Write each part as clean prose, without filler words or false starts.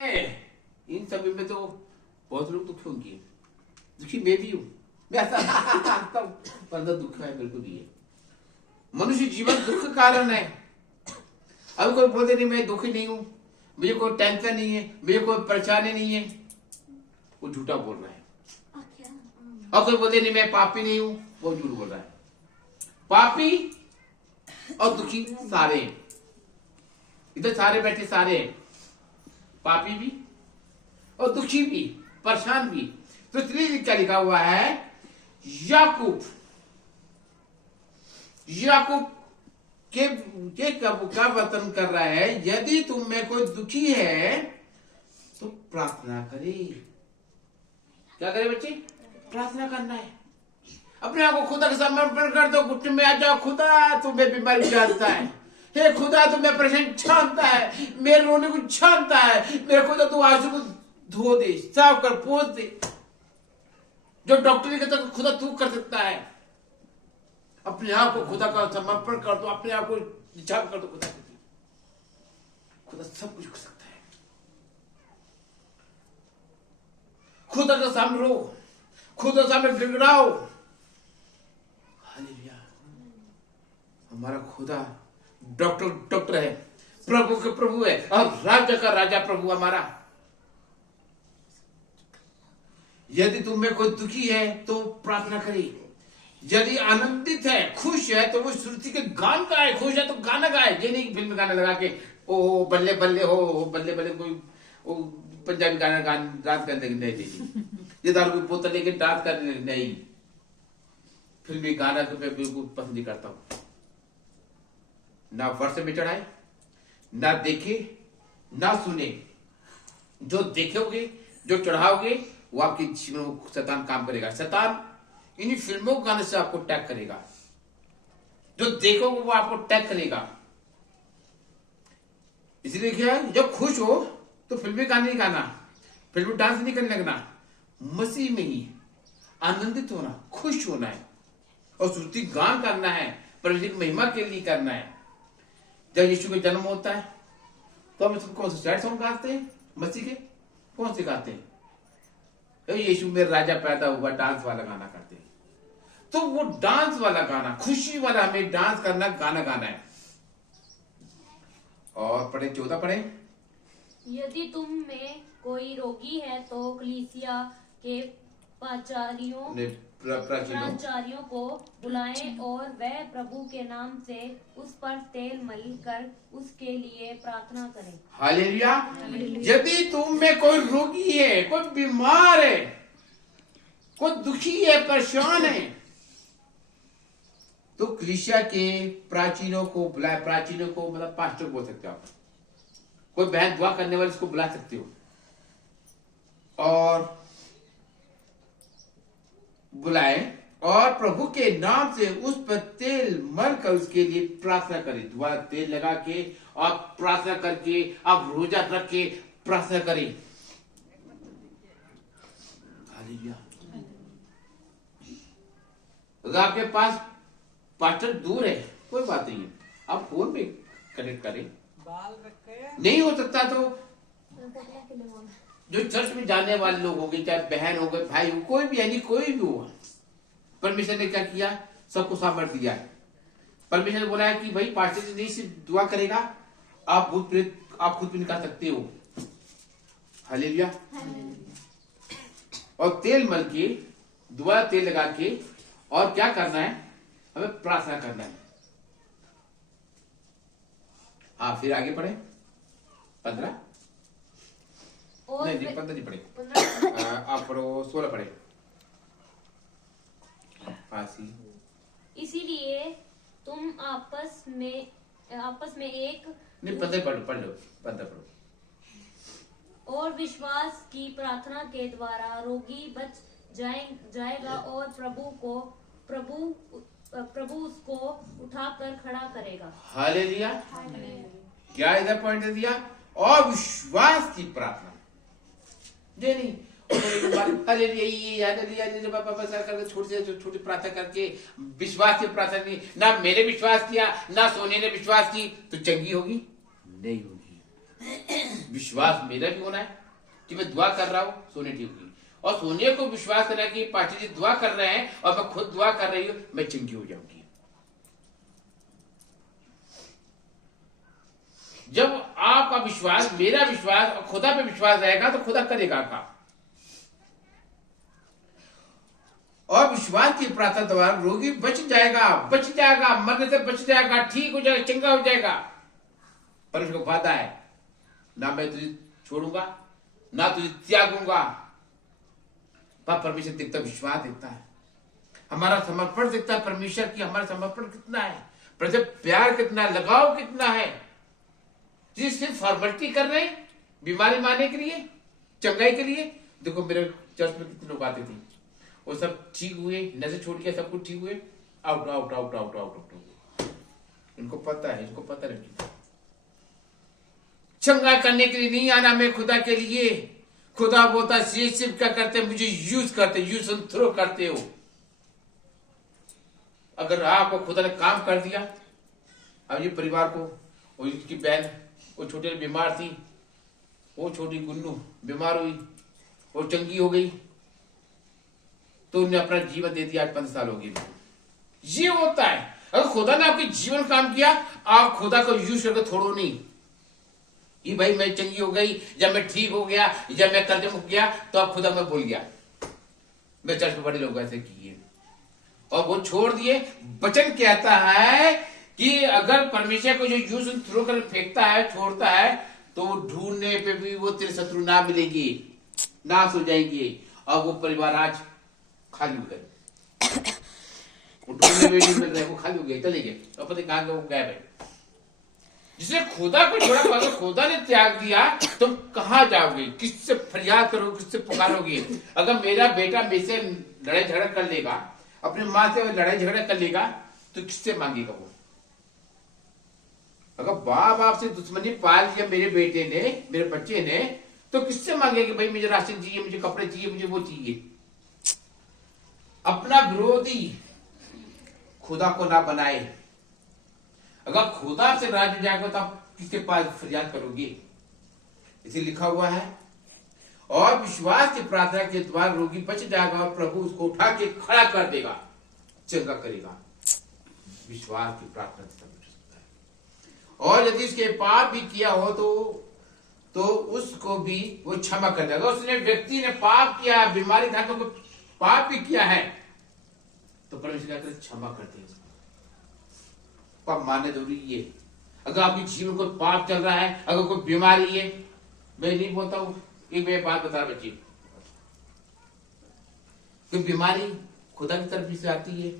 इन सभी में तो बहुत लोग दुखी होंगे, दुखी मैं भी हूँ। मैं ऐसा हूँ पर दुख है बिल्कुल ही है। मनुष्य जीवन दुख का कारण है। अब कोई बोलते नहीं मैं दुखी नहीं हूँ, मुझे कोई टेंशन नहीं है, मुझे कोई परेशानी नहीं है, वो झूठा बोल रहा है। और कोई बोलते नहीं मैं पापी नहीं हूँ, वो झूठ बोल रहा है। पापी और दुखी सारे हैं, इधर सारे बैठे सारे हैं, पापी भी और दुखी भी, परेशान भी। तो इसलिए क्या लिखा हुआ है, याकूब के का वर्तन कर रहा है, यदि तुम में कोई दुखी है तो प्रार्थना करे। क्या करे बच्चे? प्रार्थना करना है। अपने आप को खुदा के समर्पण कर दो, घुटने में आ जाओ। खुदा तुम्हें बीमारी जानता है, हे खुदा तुम्हें परेशान जानता है, मेरे रोने को जानता है। मेरे खुदा तू आंसू को धो दे, साफ कर, पोंछ दे। जो डॉक्टर ने कहता खुदा तू कर सकता है। अपने आप को खुदा का समर्पण कर दो, अपने आप को निछाव कर दो खुदा के लिए। खुदा सब कुछ कर सकता है। खुदा का सामने रो, खुदा सामने गिड़गिड़ाओ। हालेलुया। हमारा खुदा डॉक्टर है, प्रभु के प्रभु है, और राजा का राजा प्रभु हमारा। यदि तुम में कोई दुखी है तो प्रार्थना करे। यदि आनंदित है, खुश है, तो वो श्रुति के गान गाए। खुश है तो गाना गाए। ये नहीं फिल्म गाना लगा के ओ बल्ले बल्ले हो, बल्ले बल्ले कोई पंजाबी गाना डांस करने नहीं। ये दारू की बोतल लेके डांस करने नहीं। फिल्मी गाना तो मैं बिल्कुल पसंद नहीं करता हूं। ना वर्ष में चढ़ाए, ना देखे, ना सुने। जो देखोगे, जो चढ़ाओगे, वो आपके जीवन में शैतान काम करेगा। शैतान इन्हीं फिल्मों के गाने से आपको अटैक करेगा। जो देखोगे वो आपको अटैक करेगा। इसलिए क्या है, जब खुश हो तो फिल्मी गाने नहीं गाना, फिल्मी डांस नहीं करने लगना। मसीह में ही आनंदित होना, खुश होना है, और स्तुति गान करना है, परमेश्वर की महिमा के लिए करना है। जब यीशु का जन्म होता है तो हम कौन से सैड सॉन्ग गाते हैं? मसीह के कौन से गाते हैं? यीशु मेरा राजा पैदा हुआ, डांस वाला गाना करते हैं। तो वो डांस वाला गाना, खुशी वाला, हमें डांस करना, गाना गाना है। और पढ़े 14 पढ़े। यदि तुम में कोई रोगी है तो कलीसिया के प्राचार्यों को बुलाएं और वह प्रभु के नाम से उस पर तेल मल कर उसके लिए प्रार्थना करें। हालेलुया। यदि तुम में कोई रोगी है, कोई बीमार है, कोई दुखी है, परेशान है, तो कलीसिया के प्राचीनों को बुलाए। प्राचीनों को मतलब पास्टर बोल सकते हो आप। कोई बहन दुआ करने वाले इसको बुला सकते हो, और बुलाए और प्रभु के नाम से उस पर तेल मल कर उसके लिए प्रार्थना करें। दुआ तेल लगा के आप प्रार्थना करके, आप रोजा रख के प्रार्थना करें। हालेलुया। अगर आपके पास पास्टर दूर है, कोई बात नहीं है, आप फोन पे कनेक्ट करें। नहीं हो सकता तो जो चर्च में जाने वाले लोग होंगे, चाहे बहन हो गए, भाई हो, कोई भी, यानी कोई भी हो, परमेश्वर ने क्या किया, सबको सामर्थ्य दिया है। परमेश्वर ने बोला है कि भाई पास्टर से नहीं सिर्फ दुआ करेगा, आप भूत प्रेत आप खुद भी निकाल सकते हो। हालेलुया। और तेल मल के, दोबारा तेल लगा के, और क्या करना है, हमें प्रार्थना करना है। हाँ, फिर आगे पढ़े 15 नहीं 15 नहीं पढ़े। आप पढ़ो 16 पढ़े। इसीलिए तुम आपस में एक नहीं 15 पढ़ लो 15 पढ़ो। और विश्वास की प्रार्थना के द्वारा रोगी बच जाएगा और प्रभु उसको उठाकर खड़ा करेगा। हालेलुया। क्या इधर पॉइंट दिया? और विश्वास की प्रार्थना। ये नहीं छोटी प्रार्थना करके विश्वास की प्रार्थना नहीं। ना मैंने विश्वास किया, ना सोने ने विश्वास की, तो चंगी होगी नहीं होगी। विश्वास मेरा भी होना है कि मैं दुआ कर रहा हूं, सोनिया ठीक होगी। और सोनिया को विश्वास करना कि पास्टर जी दुआ कर रहे हैं और मैं खुद दुआ कर रही हूं, मैं चंगी हो जाऊंगी। जब आपका विश्वास, मेरा विश्वास और खुदा पे विश्वास रहेगा तो खुदा करेगा काम। और विश्वास की प्रार्थना द्वारा रोगी बच जाएगा, मरने से बच जाएगा, ठीक हो जाएगा, चंगा हो जाएगा। पर उसको वादा है, ना मैं तुझे छोड़ूंगा, ना तुझे त्यागूंगा। पर परमेश्वर देखता, विश्वास देखता है, हमारा समर्पण देखता है परमेश्वर की, हमारा समर्पण कितना है, प्रति प्यार कितना है, लगाव कितना है। जिस सिर्फ फॉर्मेलिटी कर रहे हैं बीमारी मारने के लिए, चंगाई के लिए। देखो मेरे चर्च में कितने लोग आते थे, वो सब ठीक हुए, नशे छोड़ के सब कुछ ठीक हुए, out out out out out out. इनको पता है, इनको पता नहीं। चंगा करने के लिए नहीं आना मैं खुदा के लिए। खुदा बोलता ये सिर्फ क्या करते, मुझे यूज करते, यूज एंड थ्रो करते हो। अगर आपको खुदा ने काम कर दिया, अब ये परिवार को, और इसकी बहन वो छोटी बीमार थी, वो छोटी गुन्नू बीमार हुई, वो चंगी हो गई, तो उन्हें अपना जीवन दे दिया। आज 15 साल हो गए। ये होता है, अगर खुदा ने आपके जीवन काम किया, आप खुदा को यूज करके थोड़ो नहीं कि भाई मैं चंगी हो गई, जब मैं ठीक हो गया, जब मैं कर्ज मुक गया तो अब खुदा मैं भूल गया। मैं चर्च में बड़े लोग ऐसे किए और वो छोड़ दिए। वचन कहता है कि अगर परमेश्वर को जो यूज थ्रो कर फेंकता है, छोड़ता है, तो ढूंढने पे भी वो तेरे शत्रु ना मिलेगी, नाश हो जाएंगे। और वो परिवार आज खाली हो गए, वो ढूंढने में नहीं मिल रहे, वो खाली हो गए, चले गए, और पता कहां गए, वो गायब है। जिसने खुदा को छोड़ा, अगर खुदा ने त्याग दिया, तुम कहां जाओगे, किससे फरियाद करोगे, किससे पुकारोगे। अगर मेरा बेटा मेरे से लड़ाई झगड़ा कर लेगा, अपनी माँ से लड़ाई झगड़ा कर लेगा, तो किससे मांगेगा वो। अगर बाप से दुश्मनी पाल लिया मेरे बेटे ने, मेरे बच्चे ने, तो किससे मांगेगा भाई मुझे राशन चाहिए, मुझे कपड़े चाहिए, मुझे वो चाहिए। अपना विरोधी खुदा को ना बनाए। अगर खुदा से नाराज हो जाएगा तो आप किसके पास फरियाद करोगे। इसे लिखा हुआ है, और विश्वास की प्रार्थना के द्वारा रोगी बच जाएगा और प्रभु उसको उठा के खड़ा कर देगा, चंगा करेगा। विश्वास की प्रार्थना से सब कुछ होता है। और यदि उसके पाप भी किया हो तो उसको भी वो क्षमा कर देगा। उसने व्यक्ति ने पाप किया, बीमारी था, तो पाप भी किया है, तो परमेश्वर कहते हैं क्षमा कर देगा। पाप मानने जरूरी है। अगर आपके जीवन को पाप चल रहा है, अगर कोई बीमारी है, मैं नहीं बोलता हूं, एक मैं बात बता बच्ची, कोई बीमारी खुदा की तरफ से आती है,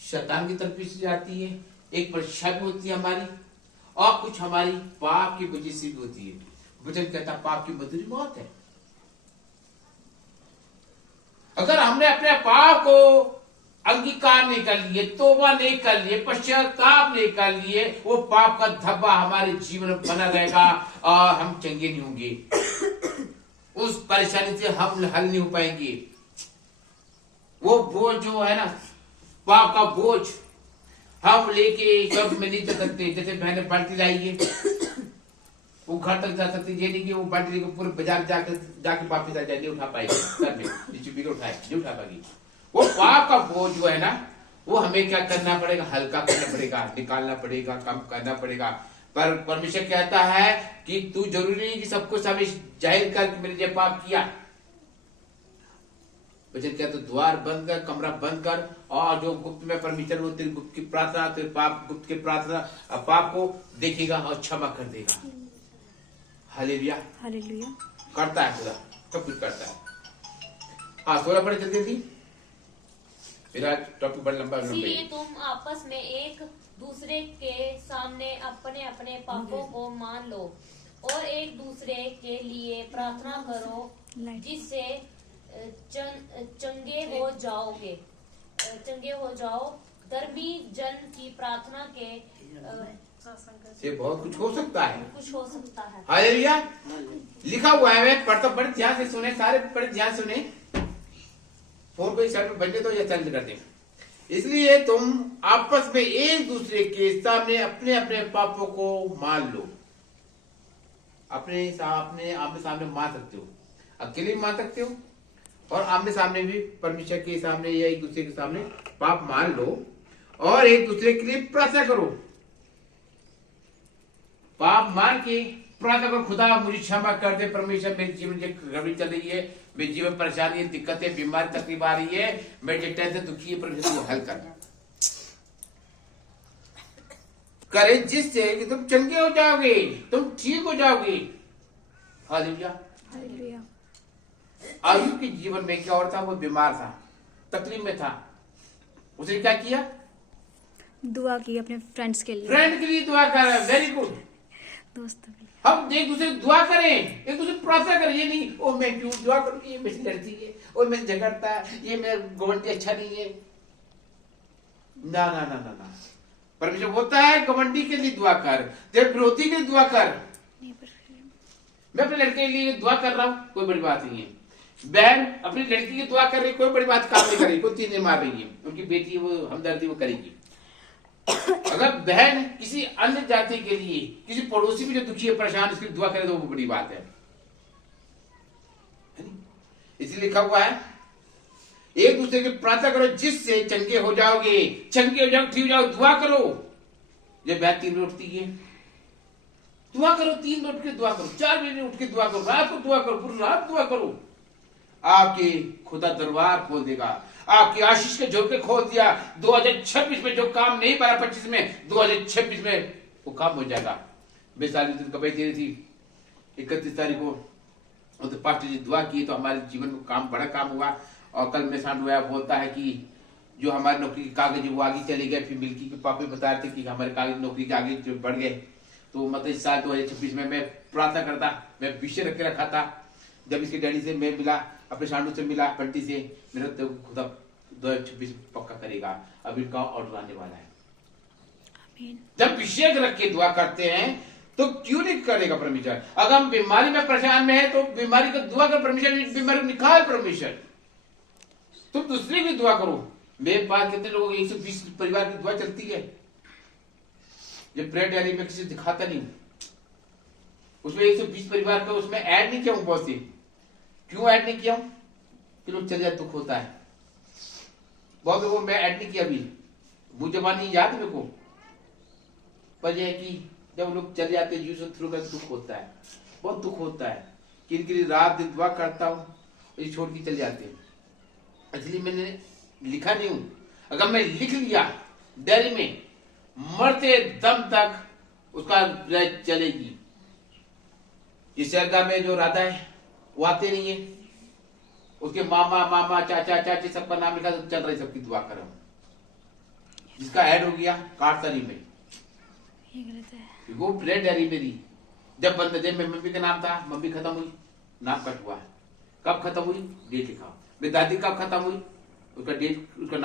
शैतान की तरफ से आती है, एक परीक्षा भी होती है हमारी, और कुछ हमारी पाप की वजह से भी होती है। वचन कहता पाप की मजदूरी मौत है। अगर हमने अपने पाप को अंगीकार नहीं कर लिए, तोबा नहीं कर लिए, पश्चाताप नहीं कर लिए, वो पाप का धब्बा हमारे जीवन में बना रहेगा और हम चंगे नहीं होंगे। उस परेशानी से हम हल नहीं हो पाएंगे। वो बोझ जो है ना, पाप का बोझ हम लेके सब में नहीं जा सकते। जैसे मैंने बाल्टी लाई है, वो घर तक जा सकते, ये नहीं कि वो बाल्टी लेके पूरे बाजार जाके वापिस आ जाए, नहीं उठा पाएगी, सर में नीचे बिगड़ उठाए नहीं उठा पाएगी। वो पाप का बोझ जो है ना, वो हमें क्या करना पड़ेगा, हल्का करना पड़ेगा, निकालना पड़ेगा, कम करना पड़ेगा। पर परमेश्वर कहता है कि तू जरूरी नहीं कि सबको सामने जाहिर कर कि मैंने ये पाप किया। वचन कहता द्वार बंद कर, कमरा बंद कर, और जो गुप्त में परमेश्वर वो तेरी गुप्त की प्रार्थना, तेरे पाप गुप्त की प्रार्थना, पाप को देखेगा और क्षमा कर देगा। Hallelujah, hallelujah. करता है खुदा, सब कुछ करता है। हाँ 16 बड़े जल्दी थी, मेरा टॉपिक बड़ा लंबा है। इसीलिए तुम आपस में एक दूसरे के सामने अपने अपने पापों को मान लो और एक दूसरे के लिए प्रार्थना करो, जिससे चंगे हो जाओ। धर्मी जन की प्रार्थना के से बहुत कुछ हो सकता है, कुछ हो सकता है। हालेलुया, लिखा हुआ है। मैं पढ़ता, बड़े ध्यान से सुने, सारे बड़े ध्यान सुने। फोन को साइड में बंद दो या चंद कर दे। इसलिए तुम आपस में एक दूसरे के सामने अपने अपने पापों को मान लो। अपने आमने सामने मान सकते हो, अकेले भी मान सकते हो और आमने सामने भी परमेश्वर के सामने या एक दूसरे के सामने पाप मान लो और एक दूसरे के लिए प्रार्थना करो। पाप मान के प्रार्थना करो, खुदा मुझे क्षमा कर दे परमेश्वर, मेरे जीवन में गड़बड़ी चल रही है, मेरे जीवन में परेशानी है, दिक्कतें, बीमारी, तकलीफ आ रही है, मेरे टेंशन दुखी है, परमेश्वर को हल कर करे जिससे कि तुम चंगे हो जाओगे, तुम ठीक हो जाओगे। हालेलुया। आयु के जीवन में क्या और था, वो बीमार था, तकलीफ में था, उसने क्या किया, दुआ की अपने फ्रेंड्स के लिए, फ्रेंड के लिए दुआ कर रहा है। Very good. दोस्तों के लिए हम एक दूसरे दुआ करें, एक दूसरे प्रार्थना करें। ये नहीं ओ मैं क्यों दुआ करूं, ये मेरी लड़की है, ओ मैं झगड़ता है, ये मेरा गवंडी अच्छा नहीं है। ना ना ना ना ना, परमेश्वर बोलता है गवंडी के लिए दुआ कर, तेरे विरोधी के लिए दुआ कर। मैं अपने लड़के के लिए दुआ कर रहा हूँ, कोई बड़ी बात नहीं है। बहन अपनी लड़की की दुआ कर रही, कोई बड़ी बात काम नहीं कर रही, कोई तीर नहीं मार रही है, उनकी बेटी वो हमदर्दी वो करेगी। अगर बहन किसी अन्य जाति के लिए, किसी पड़ोसी भी जो दुखी है, परेशान, उसकी दुआ करे तो वो बड़ी बात है। इसलिए लिखा हुआ है एक दूसरे की प्रार्थना करो जिससे चंगे हो जाओगे, चंगे हो जाओ, ठीक हो जाओ, दुआ करो। जब बहन 3 बजे उठती है दुआ करो, 3 बजे उठ के दुआ करो, 4 बजे उठ के दुआ करो, रात को दुआ करो, पूरी रात दुआ करो। आपके खुदा दरबार खोल देगा, आपकी आशीष के झोंके खोल दिया। 2026 में जो काम नहीं बना 25 में, 2026 में वो काम हो जाएगा। बेसाली दिन कभी दे रही थी 31 तारीख को, तो पास्टर जी दुआ की तो हमारे जीवन में काम, बड़ा काम हुआ। और कल में सांड हुआ बोलता है कि जो हमारे नौकरी के कागज वो आगे चले गए। फिर मिल्की के पापा बता रहे थे कि हमारे कागज नौकरी के आगे जो बढ़ गए। तो मतलब इस साल 2026 में मैं प्रार्थना करता, मैं विषय रख के रखा था। जब इसके डैडी से मैं मिला, अपने सांडू से मिला, बंटी से, मेरा तो खुदा 2026 पक्का करेगा। अभी का ऑर्डर आने वाला है। जब विषय रख के दुआ करते हैं तो क्यों नहीं करेगा परमेश्वर। अगर हम बीमारी में परेशान में है तो बीमारी का दुआ कर परमेश्वर, बीमारी को निकाल परमेश्वर। तुम दूसरे की दुआ करो। मेरे पास कितने लोगों की 120 परिवार की दुआ चलती है। जब प्रेयर डायरी में किसी दिखाता नहीं, उसमें 120 परिवार का उसमें ऐड नहीं किया हूं। बहुत सी क्यों ऐड नहीं किया हूं कि लोग चले जाए, दुख होता है। बहुत लोगों मैं ऐड नहीं किया अभी, मुझे नहीं याद मेरे को, पर यह है कि जब लोग चले जाते यूज थ्रू का दुख होता है, बहुत दुख होता है। किन रात दिन दुआ करता हूँ, ये छोड़ के चले जाते हैं। इसलिए मैंने लिखा नहीं हूं। अगर मैं लिख लिया डायरी में, मरते दम तक उसका चलेगी। इस जगह में जो राधा है वो आते नहीं है, उसके मामा मामा चाचा चाची सबका नाम लिखा, तो चल रही सबकी दुआ कर रहा हूं। जिसका ऐड हो गया कार्डरी में, वो प्लेट डायरी मेरी जब बंद, जब में मम्मी का नाम था, मम्मी खत्म हुई, नाम कट हुआ। कब खत्म हुई, डेट लिखा। मेरी दादी कब खत्म हुई, उसका डेट, उसका नाम